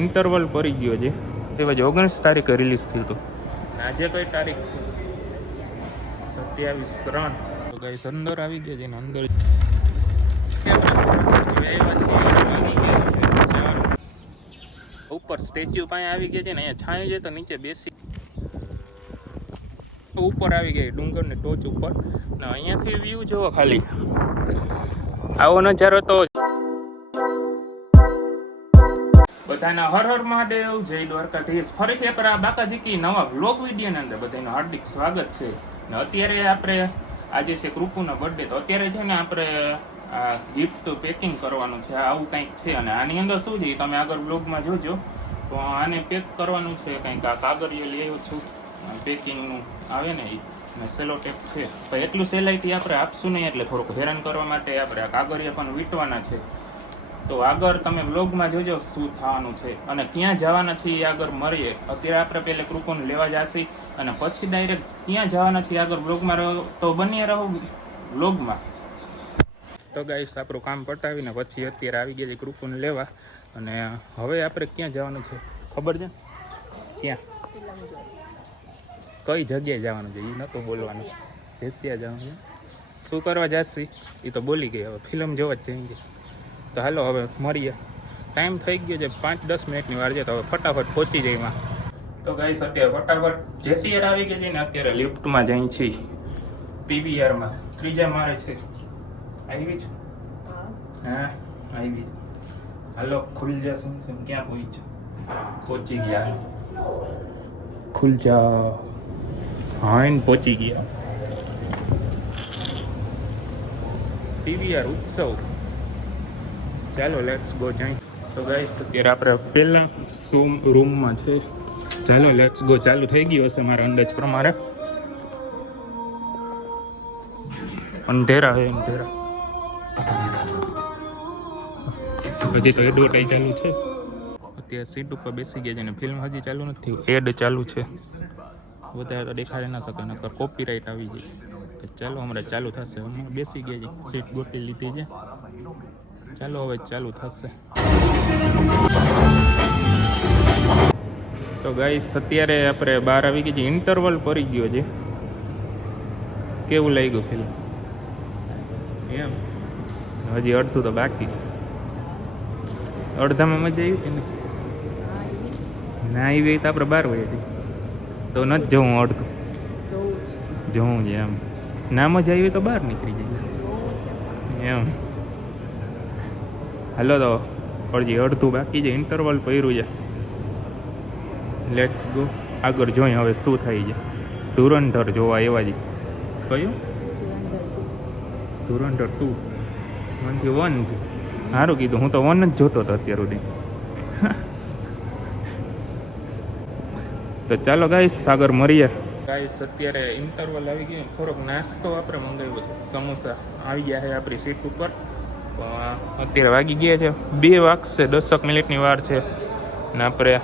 Interval પડી ગયો છે. તે પછી 19 તારીખે રિલીઝ થયું હતું. આજે કઈ તારીખ છે? 27/3. તો ગાઈસ અંદર આવી ગયા છે ને અંદર ઉપર સ્ટેચ્યુ પાસે આવી ગયા છે ને અહીંયા છાંય છે તો નીચે બેસી ઉપર આવી ગયા ડુંગરની ટોચ ઉપર ને અહીંયાથી વ્યૂ જોવો ખાલી. આવો નજારો તો બધાના હર હર મહાદેવ, જય દ્વારકાધીશ. ફરીથી આપણા બાકાજીકી નવા વ્લોગ વિડીયોની અંદર બધાનું હાર્દિક સ્વાગત છે. ને અત્યારે આપણે આજે છે કૃપુનો બર્થડે, તો અત્યારે છે ને આપણે આ ગિફ્ટ પેકિંગ કરવાનું છે, આવું કંઈક છે. અને આની અંદર શું છે તમે આગળ બ્લોગમાં જોજો. તો આને પેક કરવાનું છે કંઈક. આ કાગળિયો લઈ આવ્યો છું, પેકિંગનું આવે ને એ, ને સેલો ટેપ છે. પણ એટલું સહેલાઈથી આપણે આપશું નહીં, એટલે થોડુંક હેરાન કરવા માટે આપણે આ કાગળિયા પણ વીંટવાના છે. તો આગળ તમે વ્લોગમાં જોજો શું થવાનું છે અને ક્યાં જવાના છે એ આગળ મળીએ. અત્યારે આપણે પહેલે કૃપુને લેવા જશે અને પછી ડાયરેક્ટ ક્યાં જવાના છે આગળ વ્લોગમાં રહો, તો બની રહો વ્લોગમાં. તો ગાઈસ આપણું કામ પટાવીને પછી અત્યારે આવી ગયા છે કૃપુને લેવા. અને હવે આપણે ક્યાં જવાનું છે ખબર છે? ક્યાં કઈ જગ્યાએ જવાનું છે એ નહોતું બોલવાનું. જેસિયા જવાનું છે. શું કરવા જશે એ તો બોલી ગઈ. હવે ફિલ્મ જોવા જ જઈએ. તો હાલો હવે મળીએ. ટાઈમ થઈ ગયો છે 5-10 મિનિટની વાર છે, તો હવે ફટાફટ પહોંચી જઈએ એમાં. તો ગાઈસ અત્યારે ફટાફટ જેસીઆર આવી ગઈ છે ને અત્યારે લિફ્ટમાં જઈ છીએ પીવીઆરમાં. ત્રીજા માળે છે. આવી છે? હા આવી. હાલો ખુલ જા સુમ ક્યાં પહોંચી ગયા? ખુલ જા. હા પહોંચી ગયા પીવીઆર ઉત્સવ. ચાલો લેટ્સ ગો જાય. તો ગાઈસ અત્યારે આપણે પહેલા રૂમમાં છે. ચાલો લેટ્સ ગો. ચાલુ થઈ ગયું હશે મારા અંદાજ પ્રમાણે. અંધેરા હે અંધેરા. હજી તો એડવર્ટાઈઝ ચાલુ છે. અત્યારે સીટ ઉપર બેસી ગયા છે ને ફિલ્મ હજી ચાલુ નથી થયું. એડ ચાલુ છે. વધારે તો દેખાડી ના શકે નકર કોપીરાઇટ આવી જાય. તો ચાલો હમણાં ચાલુ થશે. હમણાં બેસી ગયા છે, સીટ ગોતી લીધી છે. ચાલો હવે ચાલુ થશે. તો ગાઈસ અત્યારે આપણે બહાર આવી ગઈ છે. ઇન્ટરવલ પડી ગયો છે. કેવું લાગ્યું ફિલ્મ? એમ હજી અડધું તો બાકી. અડધામાં મજા આવી હતી ને? ના આવી તો આપણે 12 વાગે તો નથી જવું. અડધું જવું છે એમ. ના મજા આવી તો બહાર નીકળી જાય એમ. હાલો તો હજી અડધું બાકી છે. ઇન્ટરવલ પડ્યું છે. Let's go. આગળ જોઈએ હવે શું થાય છે. ધુરંધર જોવા એવા જ. કયું? ધુરંધર 2 1 છે. સારું કીધું. હું તો 1 જ જોતો હતો અત્યાર સુધી. તો ચાલો ગાઈસ આગળ મળીએ. ગાઈસ અત્યારે ઇન્ટરવલ આવી ગયું. થોડોક નાસ્તો આપણે મંગાવ્યો છે. સમોસા આવી ગયા છે આપણી સીટ ઉપર. અત્યારે વાગી ગયા છે 2 વાગશે. 10 મિનિટની વાર છે ને આપણે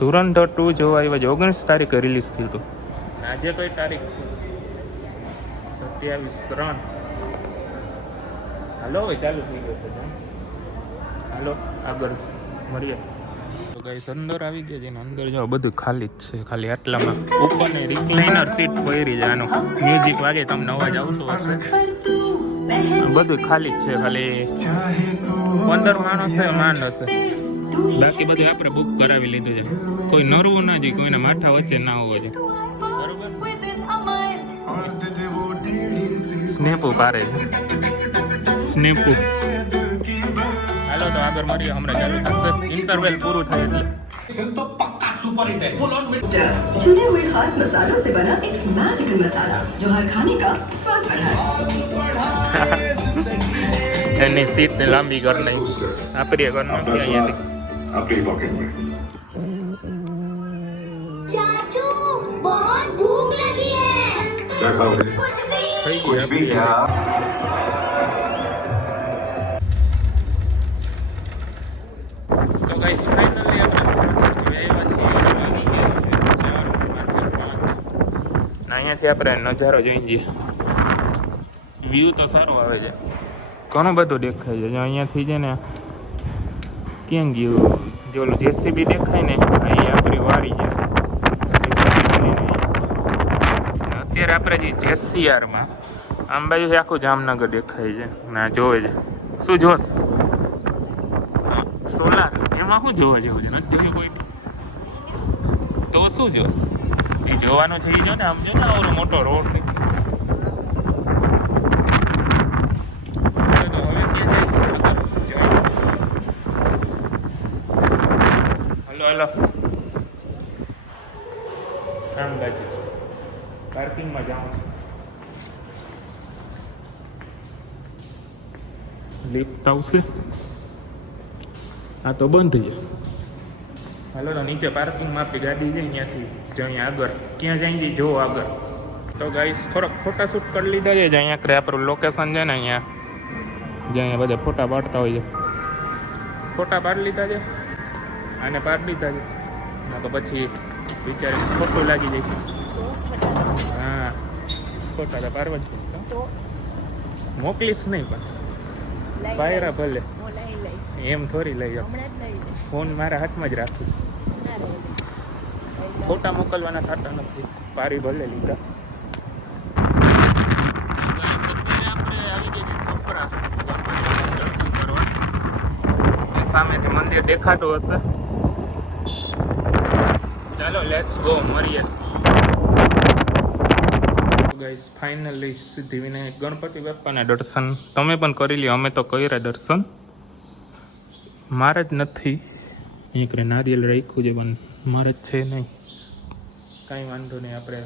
ધુરંધર 2 જોવા આવ્યા છે. 19 તારીખે રિલીઝ થયું હતું. આજે કઈ તારીખ છે? 27/3. હાલો હવે ચાલુ થઈ ગયો છે. હાલો આગળ મળીએ. તો ગાઈસ અંદર આવી ગયા છે ને અંદર જો બધું ખાલી જ છે. ખાલી આટલામાં ઉપરની રિક્લાઇનર સીટ પડી છે. આનું મ્યુઝિક વાગે તમને અવાજ આવતો હશે. બધું ખાલી જ છે. ખાલી 15 માણસ હશે. બાકી બધું આપણે બુક કરાવી લીધું છે. કોઈ નરવું ના જોઈએ, કોઈના માથા વચ્ચે ના હોવા જોઈએ. બરોબર. સ્નેપુ પારે છે. સ્નેપુ. હાલો તો આગળ મળીએ. હમણાં ચાલુ થશે. ઇન્ટરવેલ પૂરું થાય એટલે. तो पक्का सुपर हिट है। फुल ऑन चुने हुए खास मसालों से बना एक मैजिकल मसाला जो हर खाने का स्वाद बढ़ाए। એની સીટ લાંબી કર નાખી. આપણી કર નાખી અહીંયાથી. आपके पॉकेट में। चाचू बहुत भूख लगी है। क्या खाओगे? થઈ कुछ ગઈ भी क्या? તો ગાઈસ ફાઇનલી આપણે જોયા છીએ. વાગી ગયા છે 4:05. અહીંયાથી આપણે નજારો જોઈ જઈએ. વ્યૂ તો સારું આવે છે. ઘણું બધું દેખાય છે. અહીંયાથી છે ને ક્યાં ગયું જો ઓલું જેસીબી દેખાય ને અહીં આપણી વાડી છે. અત્યારે આપણે જે જેસીઆરમાં આમ બાજુથી આખું જામનગર દેખાય છે. ના જોવે છે શું જોશ સોલાર એમાં શું જોવા જેવું છે નથી જોયું કોઈ તો શું જોશ એ જોવાનું છે એ જો ને આમ જો ને ઓલો મોટો રોડ નીકળે. તો હવે ક્યાં જાય હલો હલો આમ બાજુ પાર્કિંગમાં જાઉં છું. લિફ્ટ આવશે આ તો બંધ થઈ જાય. હાલો તો નીચે પાર્કિંગમાં આપણી ગાડી છે ત્યાંથી જઈએ આગળ ક્યાં જાય જો આગળ. તો ગાઈસ થોડોક ફોટા શૂટ કરી લીધા છે અહીંયા કરે આપણું લોકેશન છે ને અહીંયા જ્યાં અહીંયા બધા ફોટા પાડતા હોય છે. ફોટા પાડી લીધા છે આને પાડી લીધા છે તો પછી વિચારે ખોટું લાગી જાય. હા ફોટા તો પાડવા જ મોકલીશ નહીં પણ પાયરા ભલે એમ થોડી લઈ જાઓ. ફોન મારા હાથમાં જ રાખીશ. ફોટા મોકલવાના થતા નથી પારી ભલે લીધા. આપણે આવી જઈએ સપરા દર્શન કરવા. સામેથી મંદિર દેખાતું હશે. ચાલો લેટ્સ ગો મળીએ. ગાઈસ ફાઇનલી સિદ્ધિવિનાયક ગણપતિ બાપાના દર્શન તમે પણ કરી લ્યો. અમે તો કર્યા દર્શન. મારે જ નથી એક નારિયેલ રાખ્યું છે પણ મારે જ છે નહીં. કાંઈ વાંધો નહીં આપણે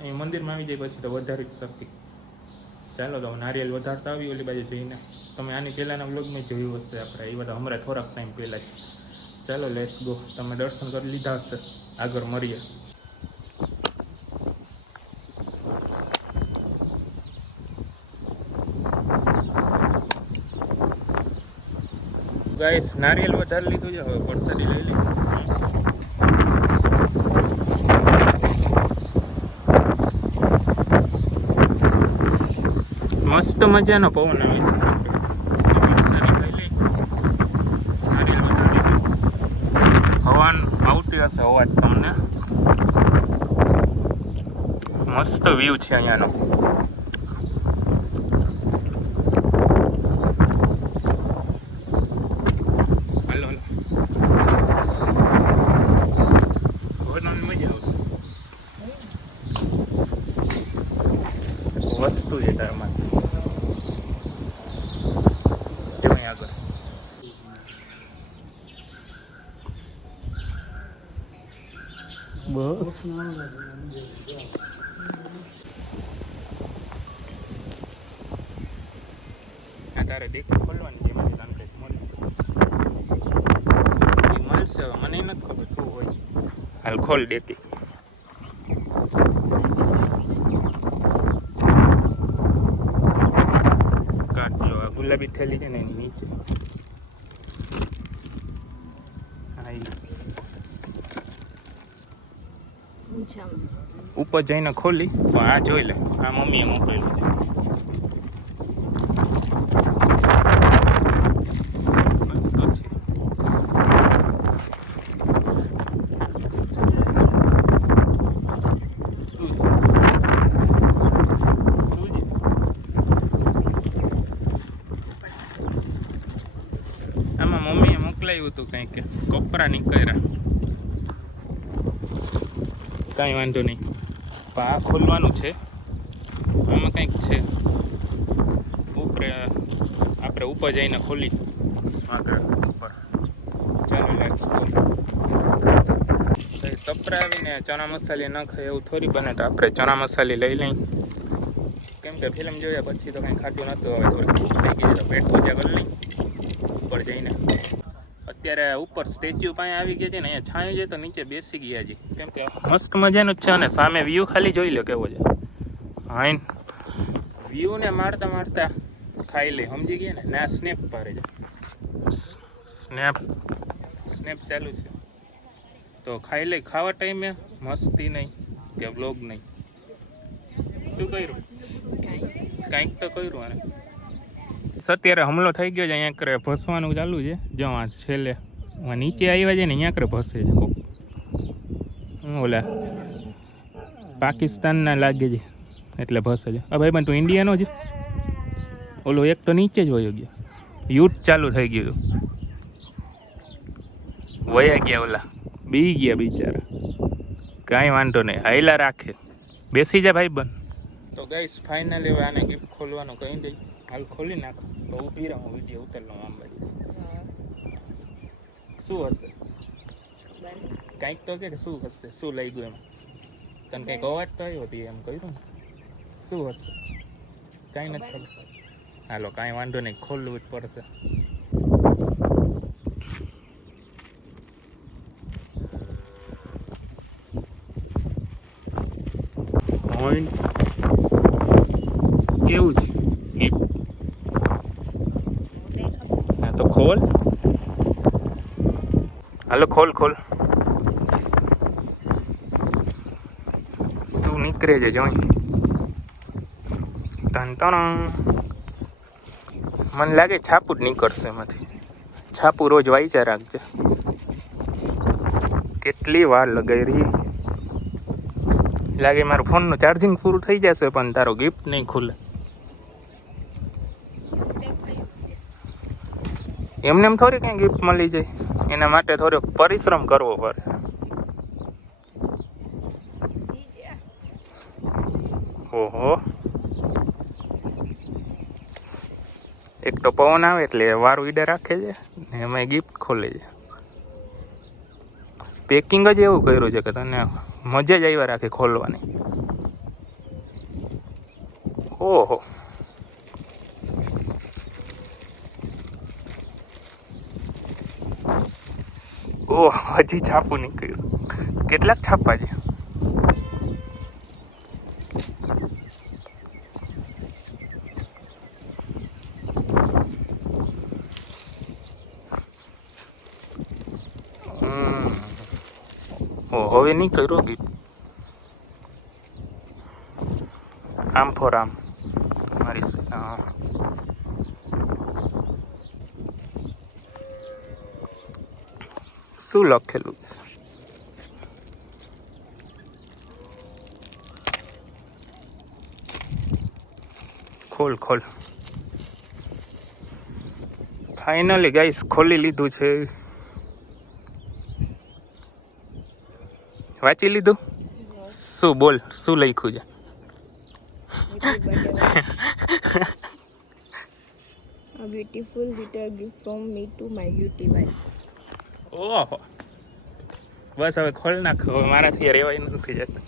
અહીં મંદિરમાં આવી જાય પછી તો વધારી જ શકીએ. ચાલો તો નારિયેલ વધારતા આવી ઓલી બાજુ જઈને. તમે આની પહેલાંના વ્લોગમાં જોયું હશે આપણે એ બધા હમણાં થોડાક ટાઈમ પહેલાં જ. ચાલો લેટ્સ ગો. તમે દર્શન કરી લીધા હશે આગળ મળીએ. ગાઈસ નારિયેલ વધારે લીધું છે હવે પરસાદી લઈ લઈ. મસ્ત મજાનો પવન આવે છે. પરસાદી લઈ લઈ. નારિયેલ વધારે લીધું. હવા આવતી હશે અવાજ તમને. મસ્ત વ્યૂ છે અહીંયાનો. વસ્તુ છે તારમાં જોઈ આગળ. બસ આ તારે દેખ ખોલવાની છે મને તને કંઈક મળશે હવે મને નથી ખબર શું હોય. હાલ ખોલ દેતી. ગુલાબી થેલી છે ને એની નીચે ઉપર જઈને ખોલી તો આ જોઈ લે. આ મમ્મીએ મોકલેલું છે. મમ્મીએ મોકલાયું હતું કંઈક કપરા નીકળ્યા. કાંઈ વાંધો નહીં. આ ખોલવાનું છે. આમાં કંઈક છે ઉપર. આપણે ઉપર જઈને ખોલી આગળ ઉપર. ચાલો લેટ્સ ગો. સપરા આવીને ચણા મસાલી ન ખાય એવું થોડી બને તો આપણે ચણા મસાલી લઈ લઈ. કેમ કે ફિલ્મ જોયા પછી તો કંઈ ખાતું નહોતું. હવે થોડી ભૂખ થઈ ગઈ તો પેટ પૂજા કરી લઈ ઉપર જઈને. અત્યારે ઉપર સ્ટેચ્યુ પાસે આવી ગયા છે ને અહીંયા છાંયું છે તો નીચે બેસી ગયા છે. કેમ કે મસ્ત મજાનું જ છે અને સામે વ્યૂ ખાલી જોઈ લો કેવો છે. હા વ્યૂને મારતા મારતા ખાઈ લે. સમજી ગયા ને. ના સ્નેપ પારે છે. સ્નેપ ચાલુ છે તો ખાઈ લે. ખાવા ટાઈમે મસ્તી નહીં કે વ્લોગ નહીં. શું કર્યું? કંઈક તો કર્યું આને. અત્યારે હુમલો થઈ ગયો છે. અહીંયા કરે ભસવાનું ચાલુ છે. જો આ છેલ્લે નીચે આવ્યા છે ને અહીંયા કરે ભસે છે કોક. ઓલા પાકિસ્તાનના લાગે છે એટલે ભસે છે. ભાઈ પણ તું ઇન્ડિયાનો છે. ઓલો એક તો નીચે જ વયો ગયો. યુદ્ધ ચાલુ થઈ ગયું. વયા ગયા ઓલા બી ગયા બિચારા. કાંઈ વાંધો નહીં, હાઈલા રાખે. બેસી જા ભાઈ બન. તો ગાઈસ ફાઇનલી હવે આને ગિફ્ટ ખોલવાનું કહી દઈ. હાલ ખોલી નાખો તો ઊભી રહો, હું વિડીયો ઉતાર લઉં આમ બાજુ. શું હશે કાંઈક તો કે શું હશે, શું લઈ ગયું એમ? તને કંઈક અવાજ તો આવ્યો હતી એમ કહ્યું ને. શું હશે કાંઈ નથી ખબર. હાલો કાંઈ વાંધો નહીં, ખોલવું જ પડશે. કેવું છે ગિફ્ટ? હા તો ખોલ. હાલો ખોલ ખોલ. શું નીકળે છે જોઈ. તન મને લાગે છાપું જ નીકળશે એમાંથી. છાપું રોજ વાંચ્યા રાખજે. કેટલી વાર લગાઈ રહી લાગે. મારું ફોનનું ચાર્જિંગ પૂરું થઈ જશે પણ તારો ગિફ્ટ નહીં ખુલે. એમને એમ થોડી કંઈ ગિફ્ટ મળી જાય, એના માટે થોડોક પરિશ્રમ કરવો પડે. ઓહો, એક તો પવન આવે એટલે વારું ઈડે રાખે છે ને એમાં ગિફ્ટ ખોલે છે. પેકિંગ જ એવું કર્યું છે કે તને મજા જ આવ્યા રાખે ખોલવાની. ઓહો, ઓહ હજી છાપું નીકળ્યું. કેટલાક છાપા છે? હવે નહીં કર્યો ગિફ્ટ. આમ ફોર આમ મારી શું લખેલું? ખોલ ખોલ. ફાઇનલી ગાઈસ ખોલી લીધું છે. વાંચી લીધું? શું બોલ, શું લખ્યું છે? A beautiful little gift from me to my beauty wife. ઓહો, બસ હવે ખોલ નાખ. હવે મારાથી રહેવાય નથી જતું.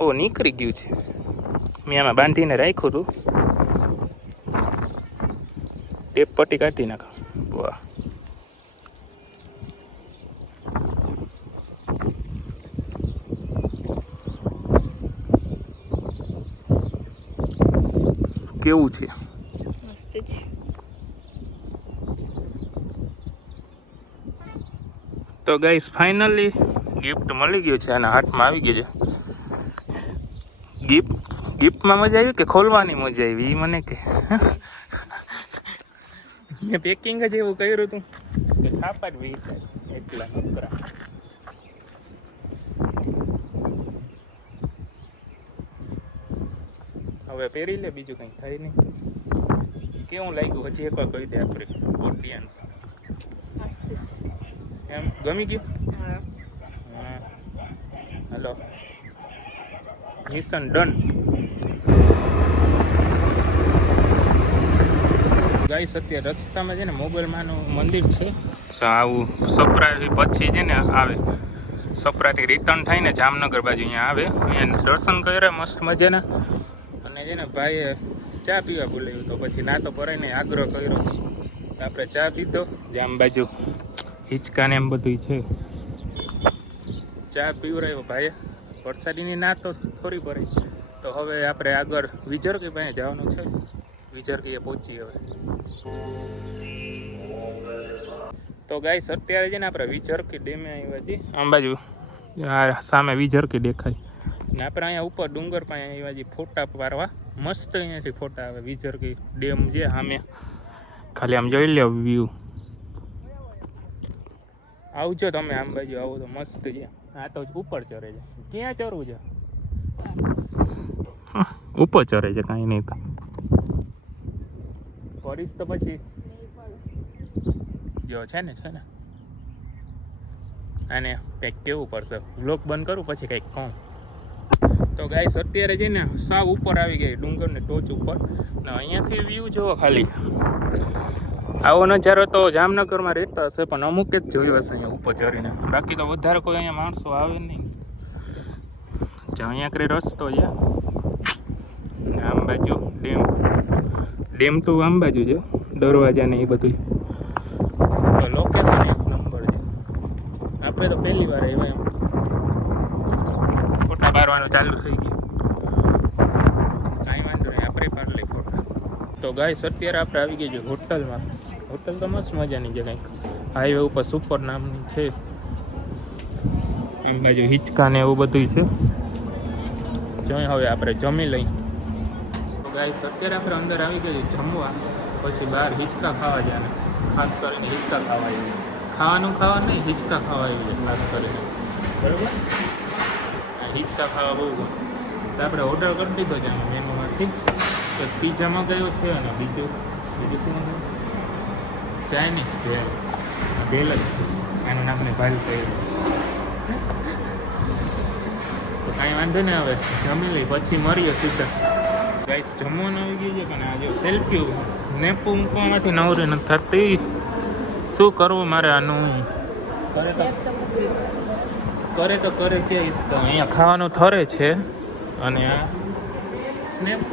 ઓ નીકળી ગયું છે. મેં આમાં બાંધીને રાખ્યું હતું. ટેપ પટ્ટી કાઢી નાખો. વાહ, કેવું છે? મસ્ત છે. તો ગાઈસ ફાઇનલી ગિફ્ટ મળી ગયું છે. આના હાથમાં આવી ગયું છે. ગિફ્ટમાં મજા આવી કે ખોલવાની મજા આવી? એ મને કે મેં પેકિંગ જ એવું કર્યું હતું કે છાપા જ વીસ એટલા નકરા. હવે પહેરી લે, બીજું કંઈ થાય નહીં. કેવું લાગ્યું હજી એકવાર કહી દે આપણે ઓડિયન્સ. મસ્ત છે. એમ ગમી ગયું? હા. હા હલો, મિશન ડન. ગાઈસ અત્યારે રસ્તામાં છે ને મોગલમાનું મંદિર છે. આવું સપરાથી પછી છે ને આવે, સપરાથી રિટર્ન થાય ને જામનગર બાજુ અહીંયા આવે. અહીંયા દર્શન કર્યા મસ્ત મજાના. અને છે ને ભાઈએ ચા પીવા બોલાવ્યું તો પછી ના તો પરાય ને આગ્રહ કર્યો તો આપણે ચા પીધો. જામ બાજુ હિંચકા ને એમ બધું છે. ચા પીવરાયો ભાઈએ. વરસાદીની ના તો થોડી પડે. તો હવે આપણે આગળ વિજરકી પાસે જવાનું છે. વિજરકીએ પહોંચી હવે. તો ગાઈસ અત્યારે છે ને આપણે વિજરકી ડેમે આવ્યા છીએ. આમ બાજુ આ સામે વિજરકી દેખાય ને આપણે અહીંયા ઉપર ડુંગર પાસે આવ્યા છીએ ફોટા પાડવા. મસ્ત અહીંયાથી ફોટા આવે. વિજરકી ડેમ જે સામે ખાલી આમ જોઈ લે વ્યૂ. આવજો તમે આમ બાજુ આવો તો મસ્ત છે. આ તો ઉપર ચરે છે. ક્યાં ચરવું છે? ઉપર ચરે છે, કાંઈ નહીં તો કરીશ તો પછી જો છે ને આને કંઈક કેવું પડશે. વ્લોગ બંધ કરું પછી કંઈક કહું. તો ગાઈસ અત્યારે જઈને સાવ ઉપર આવી ગઈ ડુંગરની ટોચ ઉપર ને અહીંયાથી વ્યૂ જોવો ખાલી. આવો નજારો તો જામનગરમાં રહેતા હશે પણ અમુક જ જોયું હશે અહીંયા ઉપર ચડીને. બાકી તો વધારે કોઈ અહીંયા માણસો આવે નહીં. જો અહીંયા કરી રસ્તો છે આમ બાજુ ડેમ તો આમ બાજુ છે, દરવાજા ને એ બધું. તો લોકેશન એક નંબર છે. આપણે તો પહેલી વાર આવ્યા એમ ફોટા પાડવાનું ચાલુ થઈ ગયું. કાંઈ વાંધો નહીં, આપણે પાડી લઈએ ફોટા. તો ગાઈસ અત્યારે આપણે આવી ગઈ છે હોટલમાં. હોટલ તો મસ્ત મજાની છે, કંઈક હાઈવે ઉપર સુપર નામની છે. આમ બાજુ હિંચકા ને એવું બધું છે. જોઈ હવે આપણે જમી લઈ. તો ગાઈસ અત્યારે આપણે અંદર આવી ગઈ જમવા, પછી બહાર હિંચકા ખાવા જવાના. ખાસ કરીને હિંચકા ખાવા આવ્યું. ખાવા નહીં, હિંચકા ખાવા આવ્યું છે ખાસ કરીને. બરાબર, હિંચકા ખાવા બહુ ગમે. તો આપણે ઓર્ડર કરી દીધો છે મેનુમાંથી. એક પિઝા મંગાવ્યો છે અને બીજું શું ચાઇનીઝ ભેલ. ભેલ જ છે, આનું નામ ને ભાલ કહ્યું. તો કાંઈ વાંધો નહીં, હવે જમી લઈ પછી મળીએ સીધા. ગાઈસ જમવાનું આવી ગયું છે પણ આ જો સેલ્ફી સ્નેપ મૂકવામાંથી નવરી નથી થતી. શું કરવું મારે આનું? કરે તો કે અહીંયા ખાવાનું થરે છે અને આ સ્નેપ.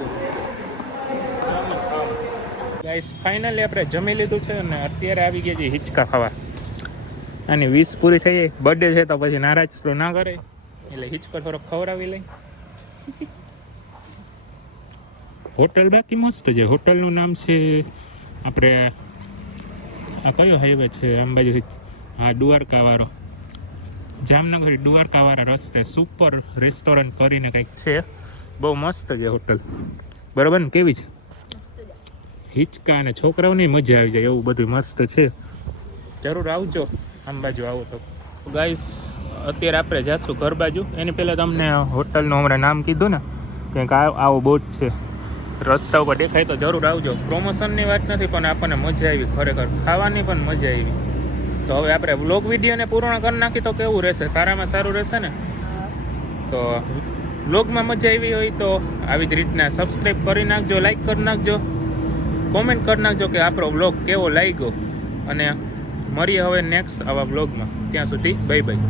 ગાઈસ ફાઇનલી આપણે જમી લીધું છે અને અત્યારે આવી ગયા છે હિંચકા ખાવા. આની 20 પૂરી થઈ જાય, બર્થડે છે તો પછી નારાજ તો ના કરે, એટલે હિંચકો થોડો ખવડાવી લઈ. હોટલ બાકી મસ્ત છે. હોટલનું નામ છે આપણે આ કયો હાઈવે છે આમ બાજુ? હા, દ્વારકાવાળો, જામનગર દ્વારકાવાળા રસ્તે સુપર રેસ્ટોરન્ટ કરીને કંઈક છે. બહુ મસ્ત છે હોટલ. બરાબર ને? કેવી છે? હિંચકા અને છોકરાઓની મજા આવી જાય એવું બધું મસ્ત છે. જરૂર આવજો આમ બાજુ આવો તો. ગાઈસ અત્યારે આપણે જાશું ઘર બાજુ. એની પહેલાં તમને હોટલનું હમણાં નામ કીધું ને, કંઈક આવો બોટ છે રસ્તા ઉપર દેખાય તો જરૂર આવજો. પ્રમોશનની વાત નથી પણ આપણને મજા આવી, ખરેખર ખાવાની પણ મજા આવી. તો હવે આપણે વ્લોગ વિડીયોને પૂર્ણ કરી નાખી તો કેવું રહેશે? સારામાં સારું રહેશે ને? તો વ્લોગમાં મજા આવી હોય તો આવી જ રીતના સબસ્ક્રાઈબ કરી નાખજો, લાઈક કરી નાખજો, કોમેન્ટ કરી નાખજો કે આપણો વ્લોગ કેવો લાગ્યો. અને મળીએ હવે નેક્સ્ટ આવા વ્લોગમાં. ત્યાં સુધી બાય બાય.